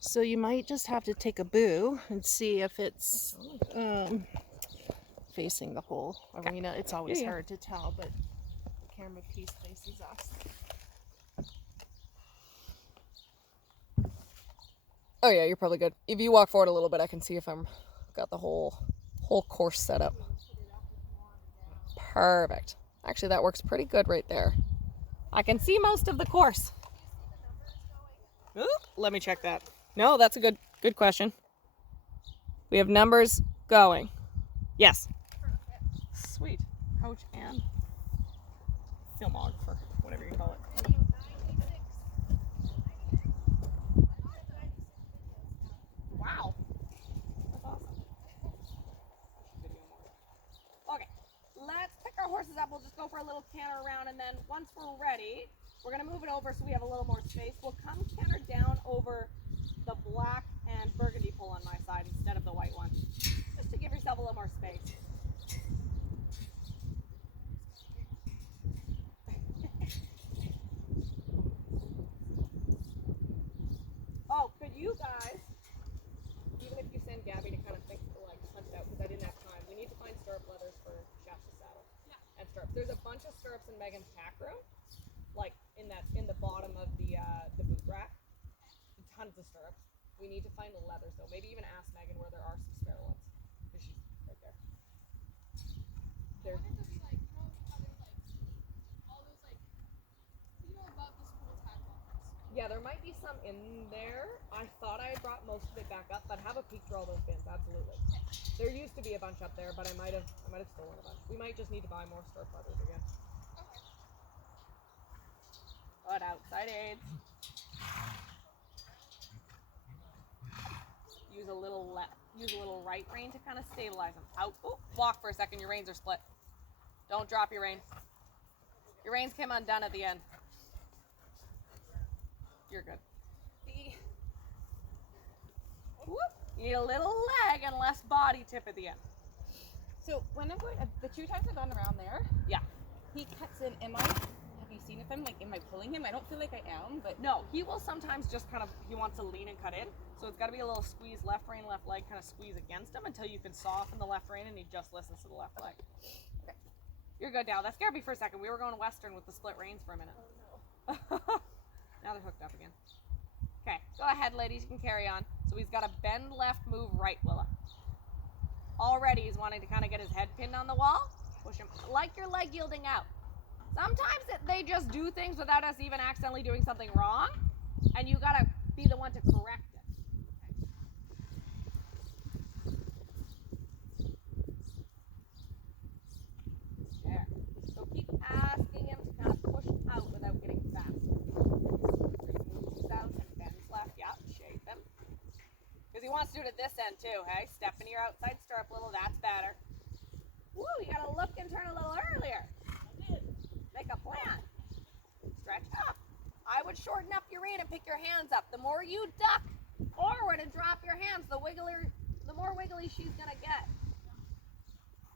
So you might just have to take a boo and see if it's facing the whole arena. It's always hard to tell, but the camera piece faces us. Oh yeah, you're probably good. If you walk forward a little bit, I can see if I'm got the whole course set up. Perfect. Actually, that works pretty good right there. I can see most of the course. Ooh, let me check that. No, that's a good question. We have numbers going. Yes. Sweet. Coach and filmographer, whatever you call it. Wow. That's awesome. Okay, let's pick our horses up. We'll just go for a little canter around, and then once we're ready, we're going to move it over so we have a little more space. We'll come canter down over the black and burgundy pole on my side instead of the white one, just to give yourself a little more space. Oh, could you guys, even if you send Gabby to kind of think to like hunt it out, because I didn't have time, we need to find stirrup leathers for Shasta saddle. Yeah. And stirrups. There's a bunch of stirrups in Megan's pack room, like in the bottom of the boot rack. Tons of stirrups. We need to find the leathers though. Maybe even ask Megan where there are some spare ones, because she's right there. There's yeah, there might be some in there. I thought I had brought most of it back up, but have a peek through all those bins, absolutely. There used to be a bunch up there, but I might have stolen a bunch. We might just need to buy more stirrup leathers again. Okay. But outside aids. Use a little right rein to kind of stabilize them. Out. Oh, walk for a second. Your reins are split. Don't drop your reins. Your reins came undone at the end. You're good. Whoop. You need a little leg and less body tip at the end. So when I'm going, the 2 times I've gone around there, yeah, he cuts in. Have you seen if I'm like, am I pulling him? I don't feel like I am, but no, he will sometimes just kind of, he wants to lean and cut in. So it's got to be a little squeeze, left rein, left leg, kind of squeeze against him until you can soften the left rein and he just listens to the left leg. Okay. You're good now. That scared me for a second. We were going Western with the split reins for a minute. Oh no. Now they're hooked up again. Okay, go ahead, ladies. You can carry on. So he's got a bend left, move right, Willa. Already he's wanting to kind of get his head pinned on the wall. Push him. Like your leg yielding out. Sometimes they just do things without us even accidentally doing something wrong, and you gotta be the one to correct it. There. So keep asking him to kind of push out without getting fast. Moves out and bends left. Yeah, shape him. Because he wants to do it at this end too, hey? Step into your outside stirrup a little. That's better. Woo, you gotta look and turn a little earlier. Make a plan. Stretch up. I would shorten up your rein and pick your hands up. The more you duck forward and drop your hands, the more wiggly she's gonna get.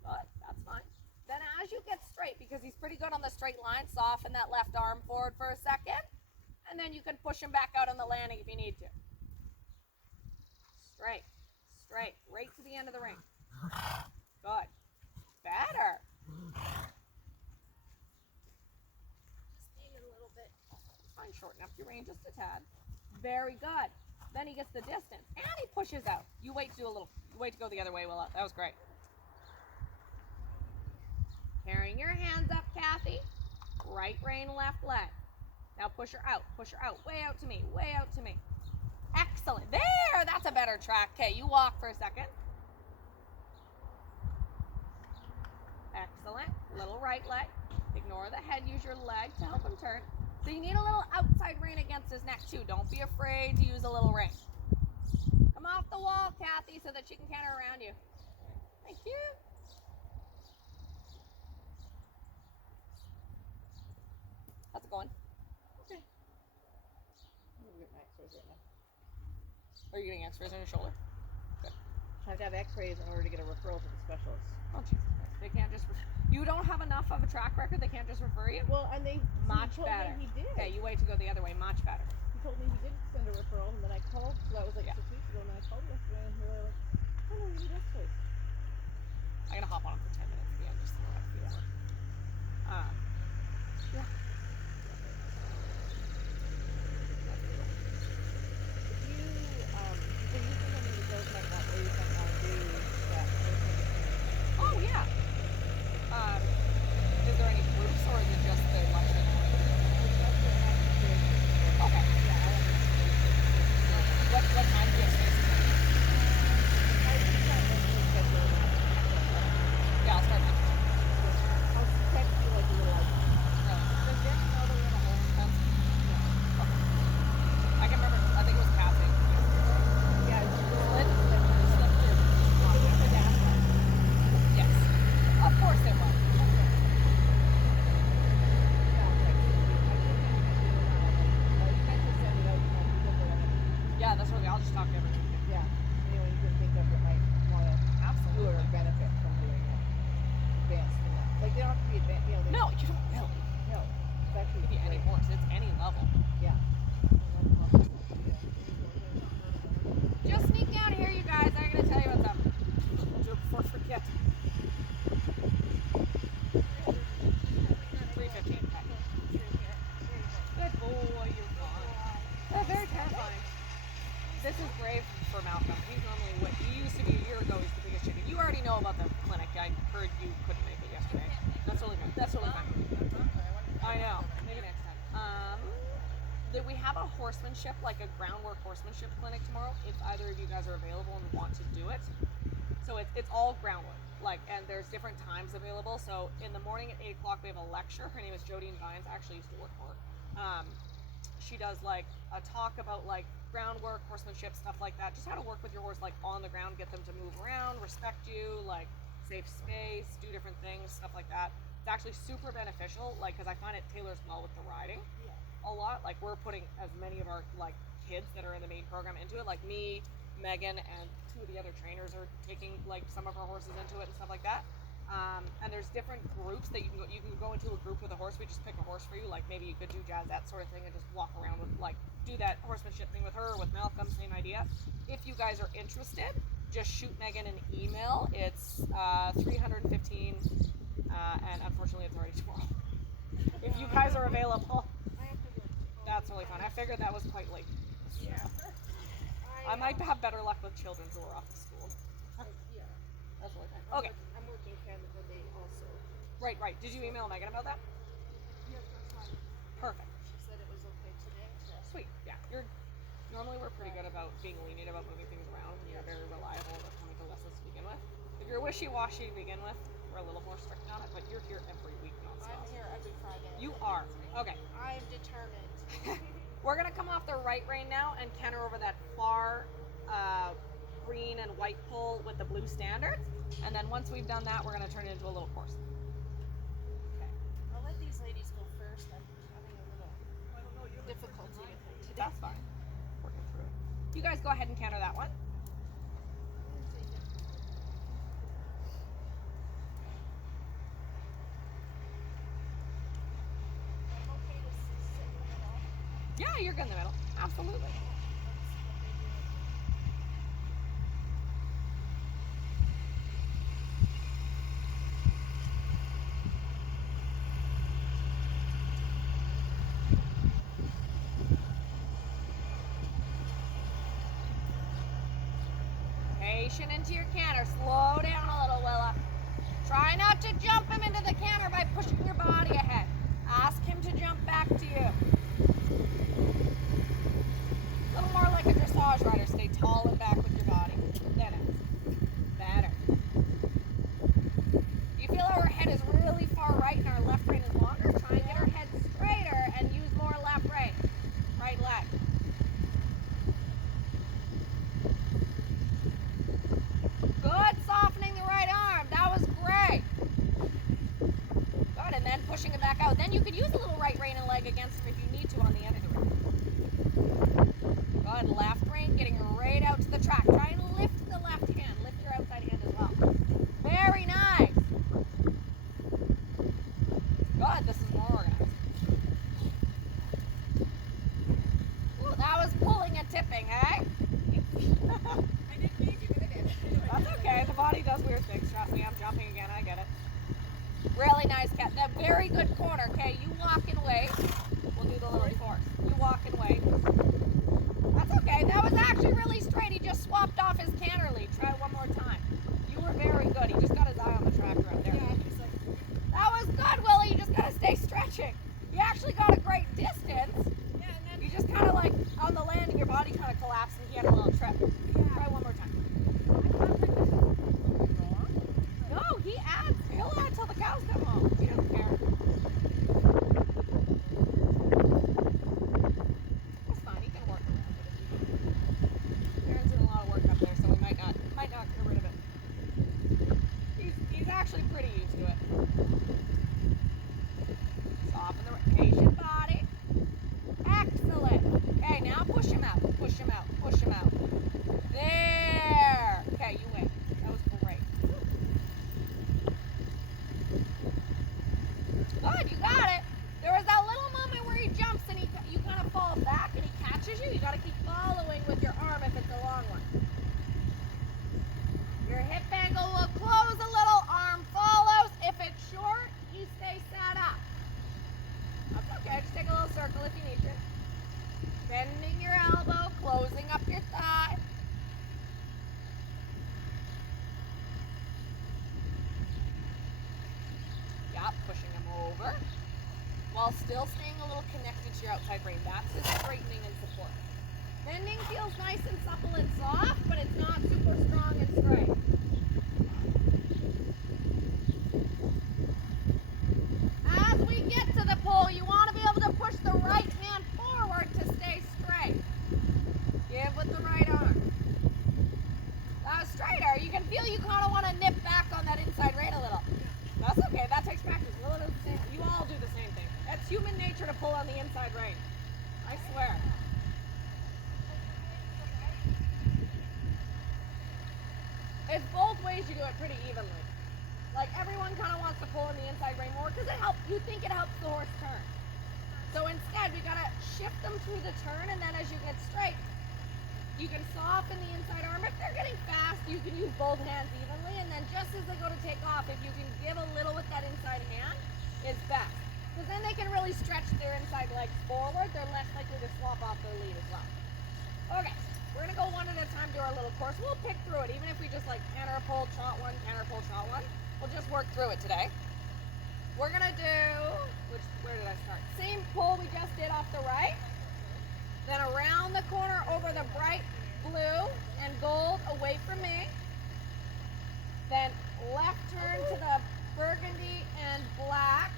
But that's fine. Then as you get straight, because he's pretty good on the straight line, soften that left arm forward for a second, and then you can push him back out on the landing if you need to. Straight, straight, right to the end of the ring. Good. Better. Fine, shorten up your rein just a tad. Very good. Then he gets the distance and he pushes out. You wait to go the other way, Willa. That was great. Carrying your hands up, Kathy. Right rein, left leg. Now push her out, way out to me, way out to me. Excellent. There, that's a better track. Okay, you walk for a second. Excellent. Little right leg. Ignore the head, use your leg to help him turn. So you need a little outside rein against his neck too. Don't be afraid to use a little rein. Come off the wall, Kathy, so that she can canter around you. Thank you. How's it going? Okay. I'm gonna get my x-rays right now. Are you getting x-rays on your shoulder? Good. I have to have x-rays in order to get a referral to the specialist. Oh, Jesus Christ. They can't just you don't have enough of a track record, they can't just refer you? Well, and much told better. Me he did. Okay, you wait to go the other way, much better. He told me he did send a referral, and then I called, so that was like Yeah, that's what I'll just talk to everyone. Yeah. Anyone you can think of that might want to do it Absolutely. or benefit from doing it. Advanced enough. Like they don't have to be advanced. You know, No, you don't really. no. It's actually It could be any great. horse. It's any level. Yeah. Just sneak down here, you guys. I'm gonna tell you what's up. I'll do it before I forget. 3:15. Good boy, you're gone. That's very terrifying. This is brave for Malcolm. He's normally what he used to be a year ago. He's the biggest chicken. You already know about the clinic. I heard you couldn't make it yesterday. That's totally fine. That's totally fine. I know. Maybe next time. That we have a horsemanship, like a groundwork horsemanship clinic tomorrow. If either of you guys are available and want to do it, so it's all groundwork. Like, and there's different times available. So in the morning at 8 o'clock we have a lecture. Her name is Jodine Vines. I actually used to work for her. She does like a talk about like groundwork, horsemanship, stuff like that. Just how to work with your horse like on the ground, get them to move around, respect you, like safe space, do different things, stuff like that. It's actually super beneficial, like because I find it tailors well with the riding a lot. Like we're putting as many of our like kids that are in the main program into it. Like me, Megan, and 2 of the other trainers are taking like some of our horses into it and stuff like that. And there's different groups that you can go. You can go into a group with a horse. We just pick a horse for you. Like maybe you could do Jazette sort of thing and just walk around with like do that horsemanship thing with her, with Malcolm, same idea. If you guys are interested, just shoot Megan an email. It's $315, and unfortunately it's already tomorrow. If you guys are available, that's really fun. I figured that was quite late. Yeah. I might have better luck with children who are off of school. Yeah. That's really fun. Okay. I'm working Canada Day also. Right. Did you email Megan about that? Yes, that's fine. Perfect. She said it was okay today. So. Sweet. Yeah. Normally we're pretty good about being lenient about moving things around. You're very reliable about coming to lessons to begin with. If you're wishy-washy to begin with, we're a little more strict on it, but you're here every week nonstop. I'm here every Friday. You are. Okay. I am determined. We're gonna come off the right rein now and canter over that far green and white pole with the blue standards. And then once we've done that, we're gonna turn it into a little course. I'll let these ladies go first. I'm having a little difficulty with it today. That's fine. Working through it. You guys go ahead and canter that one. I'm okay to sit in the middle. Yeah, you're good in the middle. Absolutely. Patient into your canter. Slow down a little, Willa. Try not to jump him into the canter by pushing your body ahead. Ask him to jump back to you. A little more like a dressage rider. Stay tall and back with your body. Then it's better. You feel our head is really far right and our left rein is longer? Try and get our head straighter and use more left rein. Right leg. Good, softening the right arm. That was great. Good, and then pushing it back out. Then you could use a little right rein and leg against him if you need to on the end of the rein. Good, left rein getting right out to the track. Try and lift the left hand. Lift your outside hand as well. Very nice. Good, this is more organized. Ooh, that was pulling and tipping, eh? I didn't need you, but I did. That's okay. The body does weird things. Trust me, I'm jumping again. I get it. Really nice cat. That very good corner. Okay, you walk and wait. We'll do the little force. You walk and wait. That's okay. That was actually really straight. He just swapped off his canter lead. Try it one more time. You were very good. He just got his eye on the track right there. Yeah, he's like, That was good, Willie. You just gotta stay stretching. You actually got a great distance. yeah, and then You just kind of like on the landing, your body kind of collapsed and he had a little trip. Try one more time. No, he adds. He'll add till the cows come home. He doesn't care. It's fine. He can work around it if he wants. Aaron's doing a lot of work up there, so we might not get rid of it. He's actually pretty used to it. Soften the patient body. Excellent. Okay, now push him out. push him out, push him out. There. Okay, you win. That was great. Good, you got it. There was that little moment where he jumps and you kind of fall back and he catches you. You got to keep following with your arm if it's a long one. Your hip angle will close a little, arm follows. If it's short, you stay sat up. That's okay, just take a little circle if you need to. Bending your elbow, closing up your thigh. Yup, pushing him over. While still staying a little connected to your outside brain. That's his straightening and support. Bending feels nice and supple and soft, but it's not super strong and straight. As we get to the pole, you want to be able to push the right hand forward to stay straight. Give with the right arm. That's straighter. You can feel you kind of want to nip back on that inside rein a little. That's okay. That takes practice. We'll do the same. You all do the same thing. It's human nature to pull on the inside rein. I swear. It's both ways you do it pretty evenly. Like everyone kind of wants to pull on the inside rein more because it helps. You think it helps the horse turn. So instead, we gotta shift them through the turn, and then as you get straight, you can soften the inside arm. If they're getting fast, you can use both hands evenly, and then just as they go to take off, if you can give a little with that inside hand, is best. Because then they can really stretch their inside legs forward. They're less likely to swap off their lead as well. Okay, we're gonna go one at a time to our little course. We'll pick through it, even if we just like canter, pull, trot one, canter, pull, trot one. We'll just work through it today. We're gonna do, where did I start? Same pull we just did off the right. Then around the corner over the bright blue and gold away from me. Then left turn to the burgundy and black.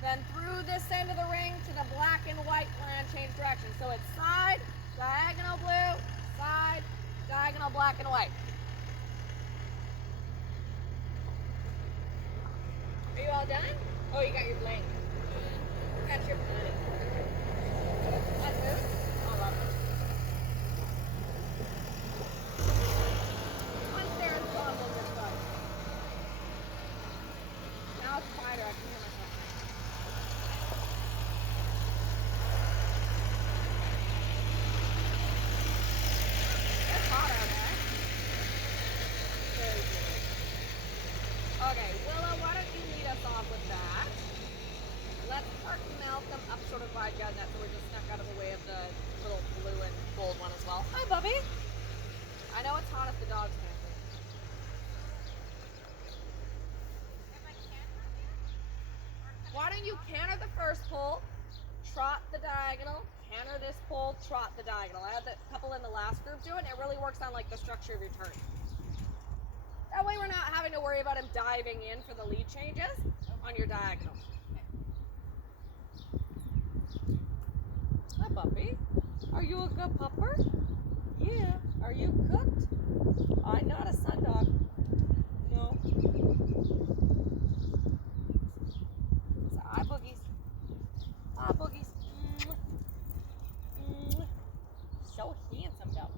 Then through this end of the ring to the black and white land change direction. So it's side, diagonal blue, side, diagonal black and white. Are you all done? Oh, you got your blank. Got your blank. That move? I love it. Once there is gone, we'll just go. Now it's quieter. I can hear myself. It's hot out there. Very good. Okay, Willow, why don't you lead us off with that? Let's park Malcolm up sort of by Judnett so we're just snuck out of the way of the little blue and gold one as well. Hi, Bubby. I know it's hot if the dog's camping. Why don't you canter the first pull, trot the diagonal, canter this pull, trot the diagonal. I had a couple in the last group do it, and it really works on like the structure of your turn. That way we're not having to worry about him diving in for the lead changes on your diagonal. Hi, puppy. Are you a good pupper? Yeah. Are you cooked? I'm not a sun dog. No. So, hi, boogies. Hi, boogies. So handsome, though.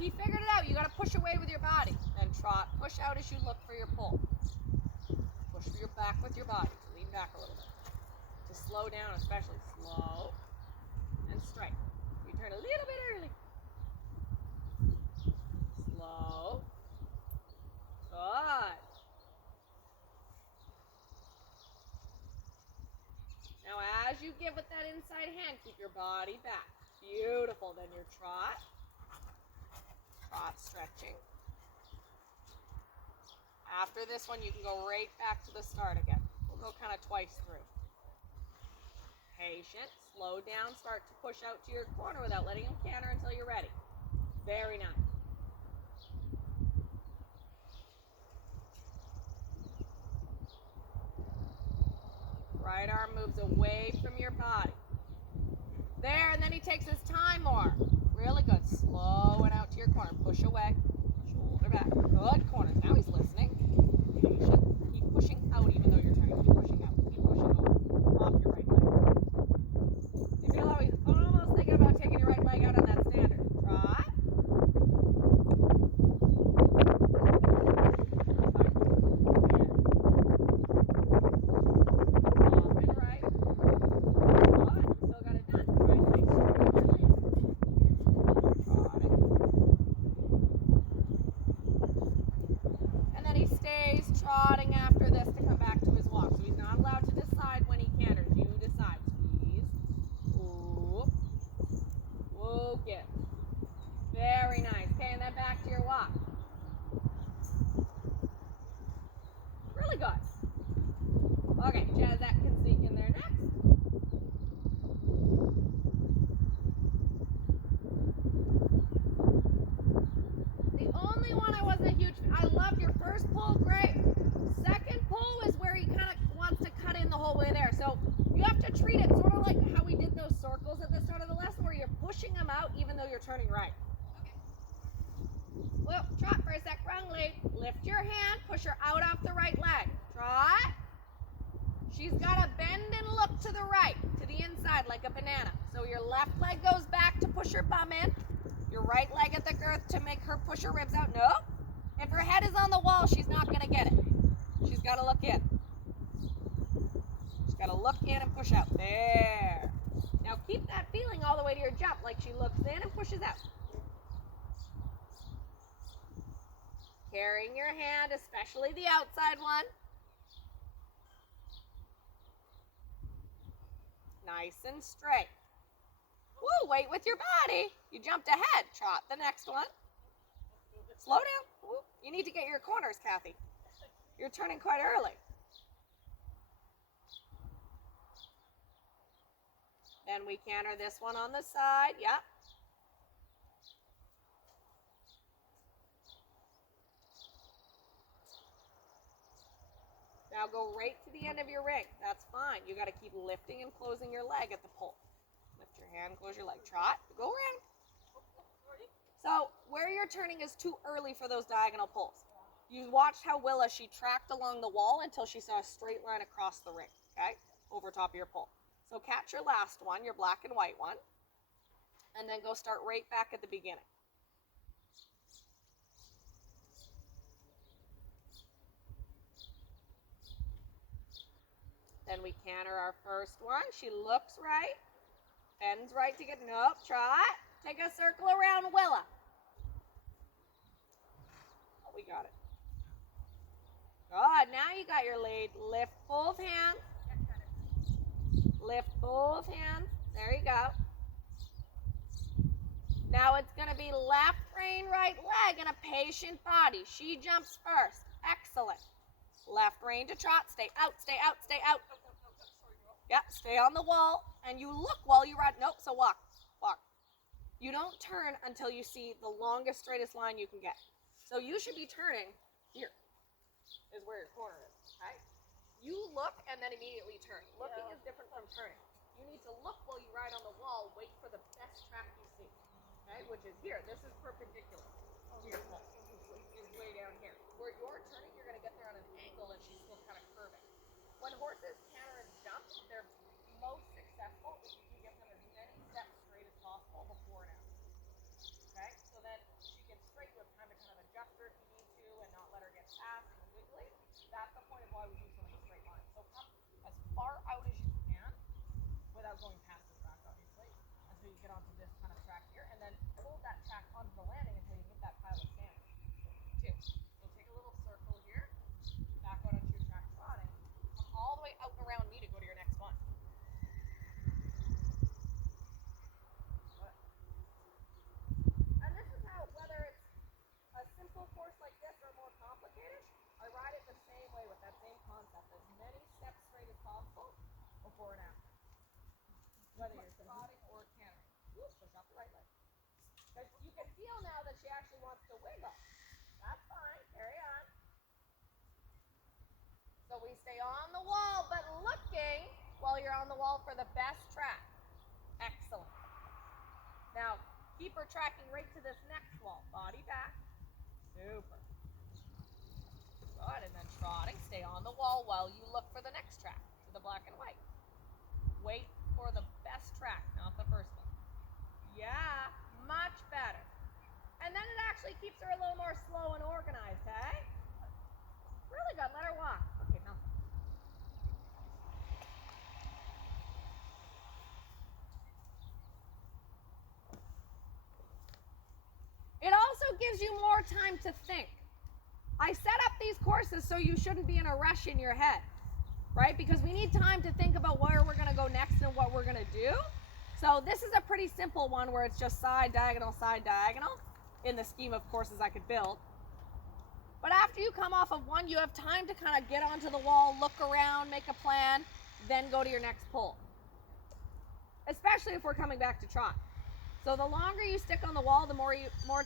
He figured it out. You got to push away with your body. Then trot. Push out as you look for your pull. Push for your back with your body. Lean back a little bit. To slow down, especially slow and straight. You turn a little bit early. Slow. Good. Now as you give with that inside hand, keep your body back. Beautiful. Then your trot. Stretching. After this one, you can go right back to the start again. We'll go kind of twice through. Patient, slow down, start to push out to your corner without letting him canter until you're ready. Very nice. Right arm moves away from your body. There, and then he takes his time more. Really good. Slow it out to your Very nice. Okay, and then back to your walk. Really good. Okay, Jazette can sneak in there next. The only one I wasn't a huge fan. I loved your first pull, great. Second pull is where he kind of wants to cut in the whole way there. So you have to treat it sort of like how we did those circles at the start of the lesson, where you're pushing them out even though you're turning right. Well, trot for a sec, wrong leg. Lift your hand, push her out off the right leg. Trot. She's got to bend and look to the right, to the inside like a banana. So your left leg goes back to push her bum in. Your right leg at the girth to make her push her ribs out. No. If her head is on the wall, she's not going to get it. She's got to look in. She's got to look in and push out. There. Now keep that feeling all the way to your jump, like she looks in and pushes out. Carrying your hand, especially the outside one. Nice and straight. Woo, wait with your body. You jumped ahead. Trot the next one. Slow down. Woo. You need to get your corners, Kathy. You're turning quite early. Then we canter this one on the side. Yep. Now go right to the end of your ring. That's fine. You got to keep lifting and closing your leg at the pull. Lift your hand, close your leg. Trot. Go around. So where you're turning is too early for those diagonal pulls. You watched how Willa, she tracked along the wall until she saw a straight line across the ring, okay, over top of your pull. So catch your last one, your black and white one, and then go start right back at the beginning. Then we canter our first one. She looks right, bends right to get, nope, trot. Take a circle around Willa. Oh, we got it. Good, now you got your lead. Lift both hands. Lift both hands. There you go. Now it's going to be left rein, right leg, and a patient body. She jumps first. Excellent. Left rein to trot. Stay out, stay out, stay out. Yep, stay on the wall, and you look while you ride. Nope, so walk, walk. You don't turn until you see the longest, straightest line you can get. So you should be turning here, is where your corner is, okay? You look and then immediately turn. Looking is different from turning. You need to look while you ride on the wall, wait for the best track you see, okay? Which is here. This is perpendicular to your pole. Is way down here. Where you're turning, you're going to get there on an angle and she's still kind of curving. When horses canter and jump, they're most successful if you can give them as many steps straight as possible before and after. Okay? So then she gets straight. You have time to kind of adjust her if you need to and not let her get fast and wiggly. That's the point of why we do so many straight lines. So come as far out as you can without going past the track, obviously, until you get onto this kind of track here, and then hold that track onto the landing until you hit that pile of sand. Two. So take a little circle here, back out onto your track trotting, come all the way out and around me to go to your next one. And this is how, whether it's a simple course like this or more complicated, I ride it the same way with that same concept. As many steps straight as possible before and after. Whether you're trotting or cantering. Push off the right leg. Because you can feel now that she actually wants to wiggle. That's fine. Carry on. So we stay on the wall, but looking while you're on the wall for the best track. Excellent. Now, keep her tracking right to this next wall. Body back. Super. Good, and then trotting. Stay on the wall while you look for the next track, to the black and white. Wait for the best track, not the first one. Yeah, much better. And then it actually keeps her a little more slow and organized, hey? Really good, let her walk. Okay, now. It also gives you more time to think. I set up these courses so you shouldn't be in a rush in your head, right? Because we need time to think about where we're going to go next and what we're going to do. So this is a pretty simple one where it's just side, diagonal, in the scheme of courses I could build. But after you come off of one, you have time to kind of get onto the wall, look around, make a plan, then go to your next pull. Especially if we're coming back to trot. So the longer you stick on the wall, the more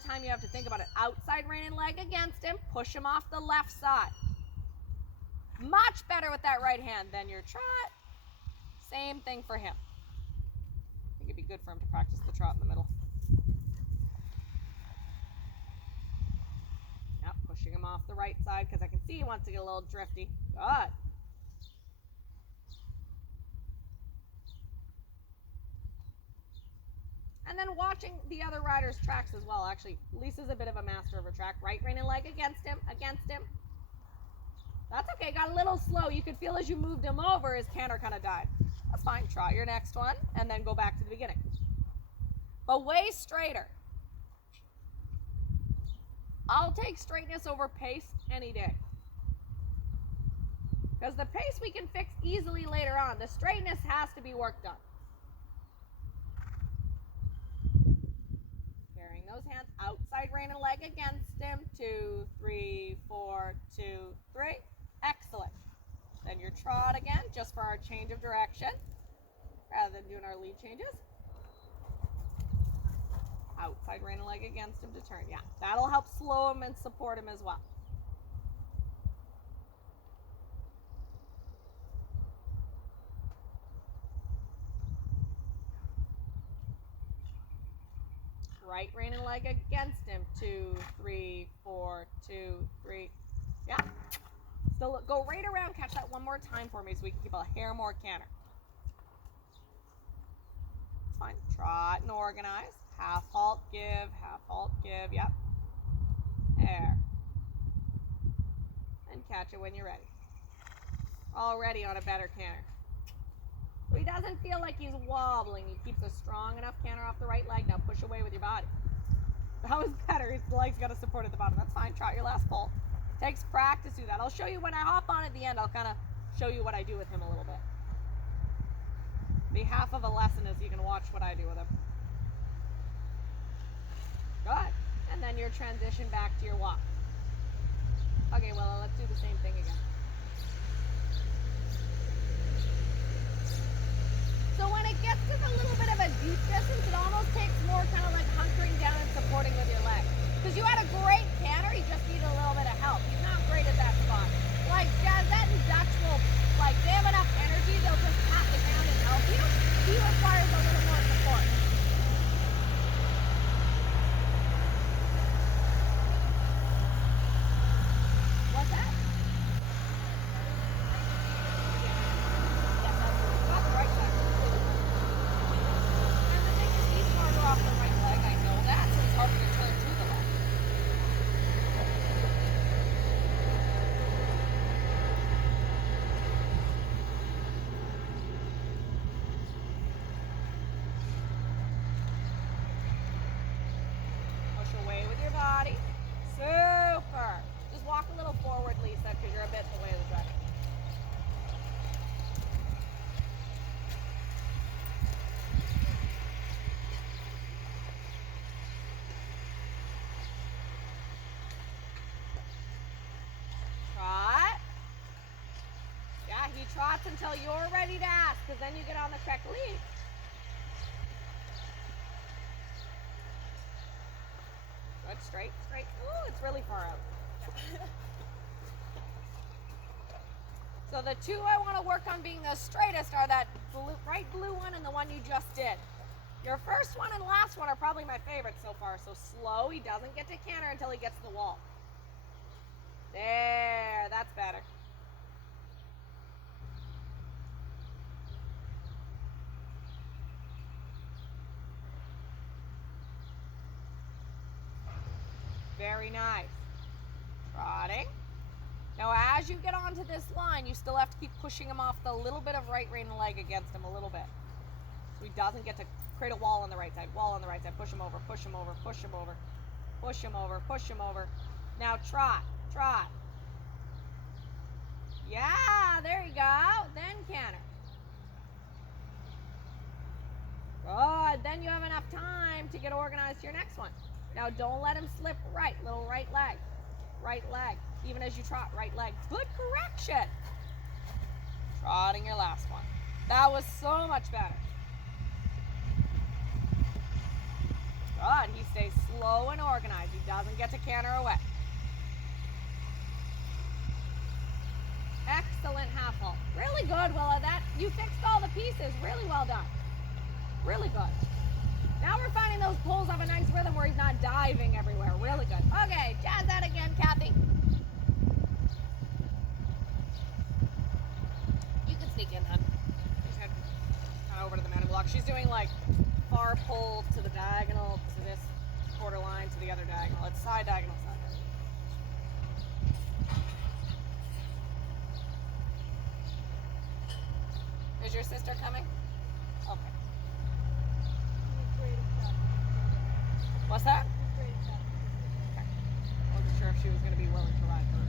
time you have to think about it. Outside rein and leg against him, push him off the left side. Much better with that right hand than your trot. Same thing for him. I think it'd be good for him to practice the trot in the middle. Yep, pushing him off the right side because I can see he wants to get a little drifty. Good. And then watching the other riders' tracks as well. Actually, Lisa's a bit of a master of her track. Right rein and leg against him. That's okay, got a little slow. You could feel as you moved him over, his canter kind of died. That's fine, trot your next one, and then go back to the beginning. But way straighter. I'll take straightness over pace any day. Because the pace we can fix easily later on. The straightness has to be worked on. Carrying those hands, outside rein and leg against him. 2, 3, 4, 2, 3. Excellent. Then your trot again, just for our change of direction, rather than doing our lead changes. Outside rein and leg against him to turn. Yeah, that'll help slow him and support him as well. Right rein and leg against him. 2, 3, 4, 2, 3. Yeah. Still go right around, catch that one more time for me so we can keep a hair more canter. It's fine. Trot and organize. Half halt, give, yep. There. And catch it when you're ready. Already on a better canter. So he doesn't feel like he's wobbling. He keeps a strong enough canter off the right leg. Now push away with your body. That was better. His legs got to support at the bottom. That's fine. Trot your last pull. Takes practice to do that. I'll show you when I hop on at the end. I'll kind of show you what I do with him a little bit. The half of a lesson is you can watch what I do with him. Good. And then your transition back to your walk. Okay, well, let's do the same thing again. So when it gets to a little bit of a deep distance, it almost takes more kind of like hunkering down and supporting with your leg. Because you had a great canter, you just need a little bit of help. He's not great at that spot. Like Jazette and Dutch will, like, they have enough energy, they'll just pat the ground and help you. He requires a little more support. What's that? Yeah, that's the right side. And the thing is, he's farther off the right leg, I know that, so it's harder to turn to the left. Push away with your body. Super. Just walk a little forward, Lisa, because you're a bit in the way of the dragon. Trot. Yeah, he trots until you're ready to ask, because then you get on the correct lead. Good, straight, straight. Ooh, it's really far out. So the two I want to work on being the straightest are that bright blue one and the one you just did. Your first one and last one are probably my favorites so far. So slow, he doesn't get to canter until he gets to the wall. There, that's better. Very nice. Trotting. Now as you get onto this line, you still have to keep pushing him off the little bit of right rein and leg against him a little bit. So he doesn't get to create a wall on the right side. Wall on the right side. Push him over, push him over, push him over. Push him over, push him over. Now trot, trot. Yeah, there you go. Then canter. Good. Then you have enough time to get organized to your next one. Now don't let him slip right. Little right leg. Right leg. Even as you trot, right leg. Good correction. Trotting your last one. That was so much better. Good. He stays slow and organized. He doesn't get to canter away. Excellent half halt. Really good, Willa. That you fixed all the pieces. Really well done. Really good. Now we're finding those pulls have a nice rhythm where he's not diving everywhere. Really good. Okay, jazz that again, Kathy. You can sneak in, hon. She's head kind of over to the mounting block. She's doing like far pull to the diagonal to this quarter line to the other diagonal. It's side diagonal, side diagonal. Is your sister coming? Okay. What's that? Okay. Wasn't sure if she was going to be willing to ride her or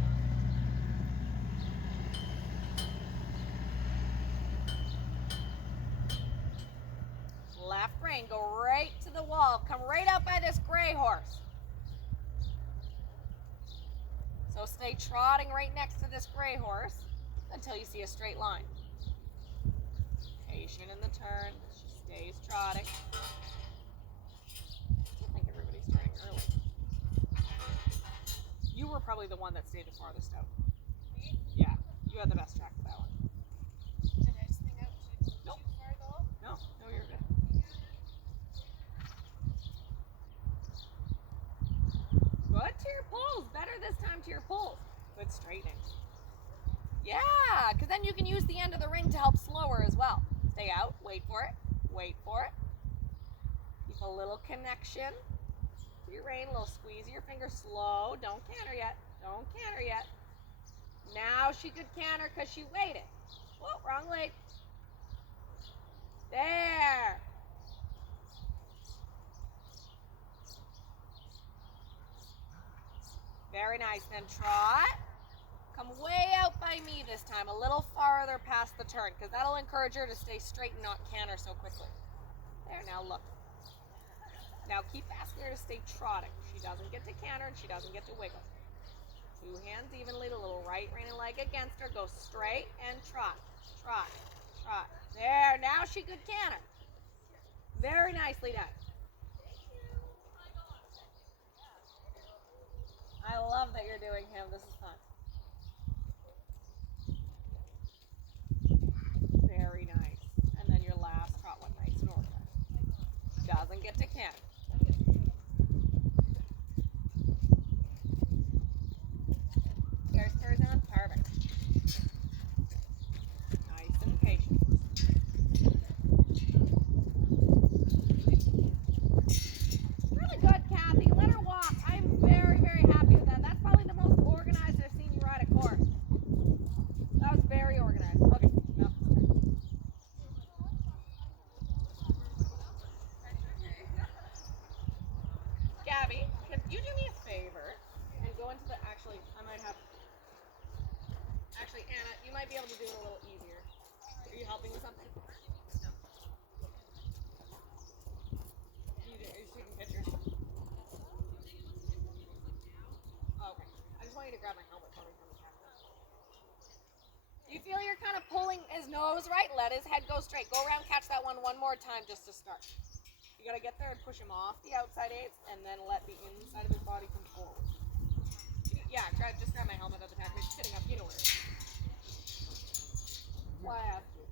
not. Left rein, go right to the wall. Come right out by this gray horse. So stay trotting right next to this gray horse until you see a straight line. Patient in the turn. She stays trotting. I think everybody's turning early. You were probably the one that stayed the farthest out. Me? Yeah, you had the best track for that one. Did I swing out too Nope. far though? No, you're good. Good to your pulls. Better this time to your pulls. Good straightening. Yeah, because then you can use the end of the ring to help slower as well. Stay out, wait for it, wait for it. Keep a little connection to your rein, a little squeeze of your finger, slow. Don't canter yet, don't canter yet. Now she could canter because she waited. Whoa, wrong leg. There. Very nice. Then trot. Come way out by me this time, a little farther past the turn, because that'll encourage her to stay straight and not canter so quickly. There, now look. Now keep asking her to stay trotting. She doesn't get to canter and she doesn't get to wiggle. Two hands evenly, the little right rein and leg against her. Go straight and trot, trot, trot. There, now she could canter. Very nicely done. I love that you're doing him. This is fun. Very nice. And then your last trot went nice and organized. Doesn't get to canter. There's spurs on. Perfect. Nice and patient. Really good, Kathy. Let her walk. I'm very, very happy with that. That's probably the most organized I've seen you ride a course. That was very organized. Okay, now. Gabby, can you do me a favor and go into the, actually, I might have, actually, Anna, you might be able to do it a little easier. Are you helping with something? Are you taking pictures? Oh, okay. I just want you to grab my helmet for me from the camera. Do you feel you're kind of pulling his nose right? Let his head go straight. Go around, catch that one more time just to start. You gotta get there and push him off the outside aids and then let the inside of his body come forward. Yeah, just grab my helmet at the back. It's sitting up, you know where it is. Why I asked you?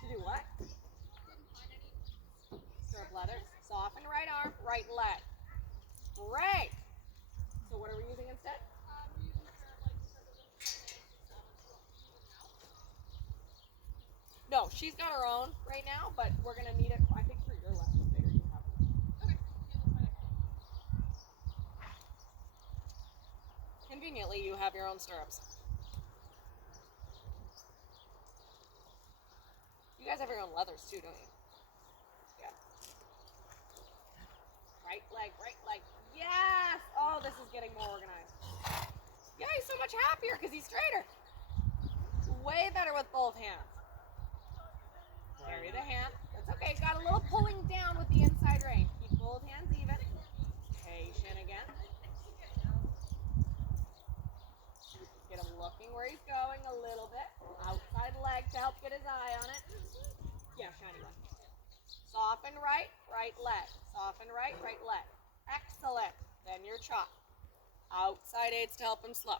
To do what? Stirrup leather. Soften right arm, right leg. Great. So what are we using instead? No, she's got her own right now, but we're gonna need it. I think for your lessons later you have it. Okay. Conveniently, you have your own stirrups. You guys have your own leathers too, don't you? Yeah. Right leg, right leg. Yes! Oh, this is getting more organized. Yeah, he's so much happier because he's straighter. Way better with both hands. Carry the hand. That's okay. Got a little pulling down with the inside rein. Keep both hands even. Patient again. Get him looking where he's going a little bit. Outside leg to help get his eye on it. Yeah, shiny one. Soften right, right leg. Soften right, right leg. Excellent. Then your chop. Outside aids to help him slow.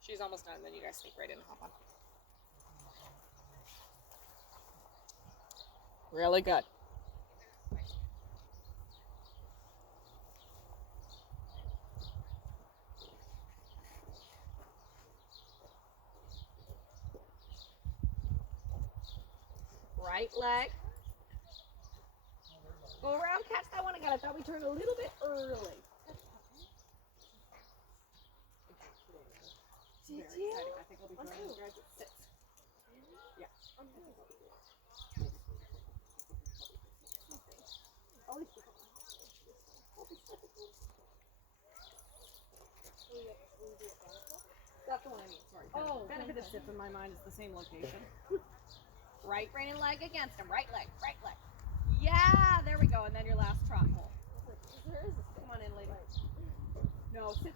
She's almost done. Then you guys sneak right in and hop on. Really good. Right leg. Go around, catch that one again. I thought we turned a little bit early. Did Very you? exciting. I think I'll be throwing you guys at 6. Yeah. That's the one I mean. Sorry. Oh, Benefit of okay. sip in my mind is the same location. Right rein and leg against him. Right leg. Right leg. Yeah, there we go. And then your last trot hole. Come on in, lady. No, sit.